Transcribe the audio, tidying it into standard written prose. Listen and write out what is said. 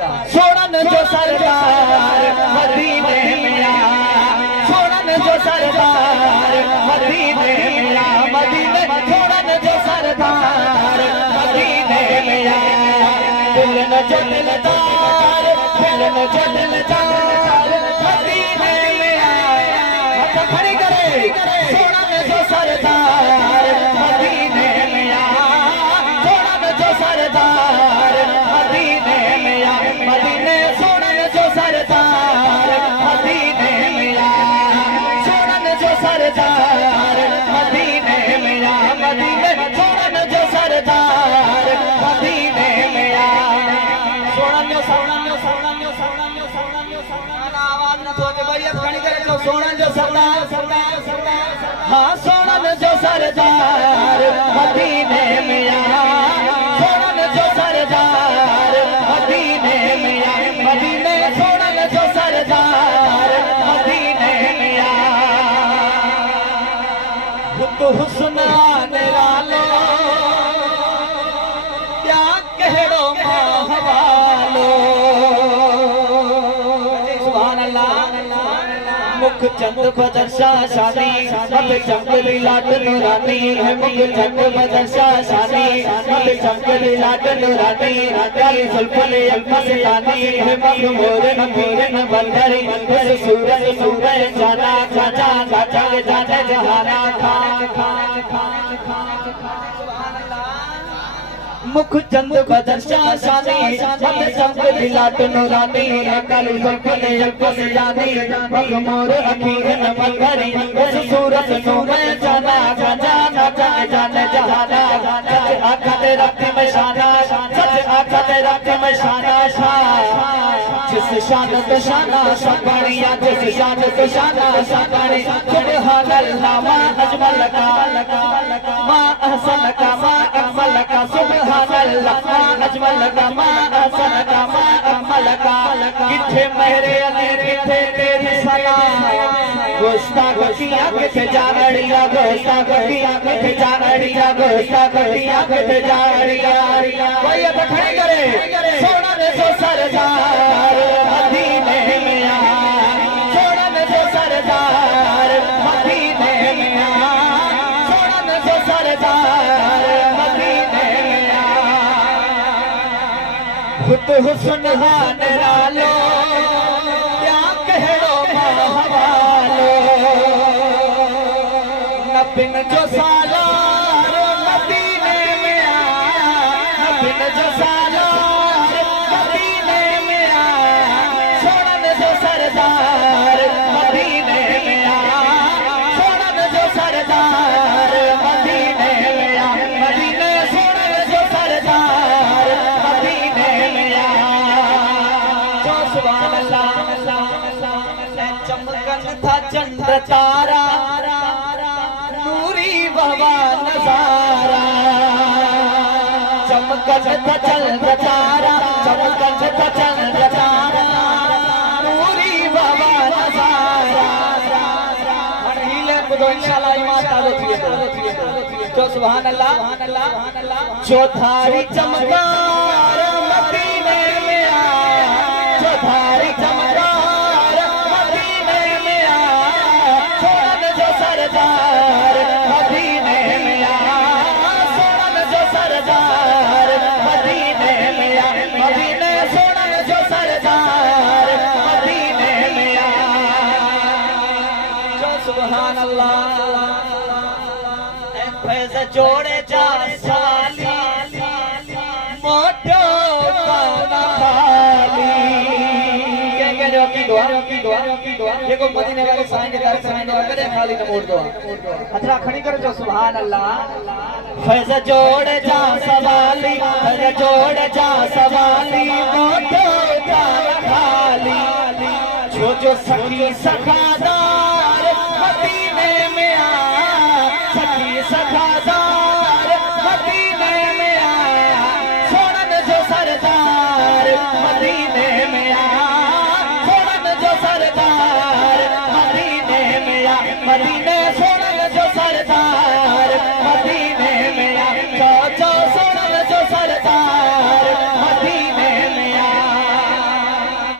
सोनन जो सरदार मदीने में आया, सोनन जो सरदार मदीने में आया, मदीने सोनन जो सरदार मदीने में आया। दिल न जो दिलदार, दिल न जो दिलदार मदीने में आया। हाथ खड़ी करे, सोनन जो सरदार मदीने में आया, सोनन जो सरदार मदीने में आया। मदीने सोनन जो सरदार मदीने में आया, सोनन जो सरदार मदीने में आया, मदीने सोनन जो सरदार मदीने में आया। सोनन जो सोनन जो सोनन जो सोनन जो सोनन जो सोनन आवाज न सोचे भैया खड़ी करे तो सोनन जो सरदार सरदार सरदार, हाँ सोनन जो सरदार मदीने में आया, सोनन जो सरदार मदीने में आया, मदीने सोनन जो सरदार मदीने में आया। खुद हुस्न निरालो क्या कहड़ो महवालो, सुभान अल्लाह। मुख चंद बदर शाह शानी, अब जंगली लाट नूरानी है, मुख चंद बदर शाह शानी, अब जंगली लाट नूरानी, काली जुल्फे मस्तानी है, मग मोरे न बंदरी, उस सूरज सूरज जाना खाजा खाजा जाने जहाना खा खा खा खा। मुख चंद बदर शाह शानी, अब जंगली लाट नूरानी, काली जुल्फे मस्तानी, मग मोरे न बंदरी, उस सूरज सूरज जाना खाजा खाजा जाने जहाना। सच आँखा तेरा की मैं शाना, सच आँखा तेरा की मैं शाना शाह। जिस शान तो शाना शाबानिया, जिस शान तो शाना शाबानी, सुभान अल्लाह मा अजमल का मा अहसन का मा अकमल का, सुभान अल्लाह मा अजमल का मा अहसन का मा अकमल का। किथे मेरे अली किथे तेरी सलाम, गोस्ता गोतिया किथे जानड़िया, गोस्ता गोतिया किथे जानड़िया, गोस्ता गोतिया किथे जानड़िया। भैया तो खड़ी करे, सोनन जो सरदार मदीने में आया, सोनन जो सरदार मदीने में आया, सोनन जो सरदार मदीने में आया। खुद हुस्न निरालो क्या कहड़ो महवालो, नबिन जो सालार मदीने में आया, नबिन जो सालार मदीने में आया, सोनन जो सरदार मदीने में आया, सोनन जो सरदार मदीने में आया, मदीने सोनन जो सरदार मदीने में आया। जो सुभान अल्लाह। चमकन था चंद्र तारा, नूरी बाबा नजारा, चमकन था चंद्र तारा, चमकन था चंद्र तारा, नूरी बाबा नजारा। इंशाल्लाह ईमान तालो थिए तो सुभान अल्लाह। चौधारी चमकार मदीने में आया, चौधारी चमकार मदीने में आया, सोनन जो सरदार मदीने में आया, सोनन जो सरदार मदीने में आया, मदीने सोनन जो सरदार मदीने में आया। जो सुभान अल्लाह। फैज़ जोड़े जा साली, मोटो पाना खाली। क्या जो की दुआ देखो मदीने वाले साईं के दर से दुआ करे, खाली न मोड़ दुआ। अच्छा खड़ी करो जो सुभान अल्लाह। फैज़ जोड़े जा सवाली, फैज़ जोड़े जा सवाली, मोटो पाना खाली। जो सखी सखादा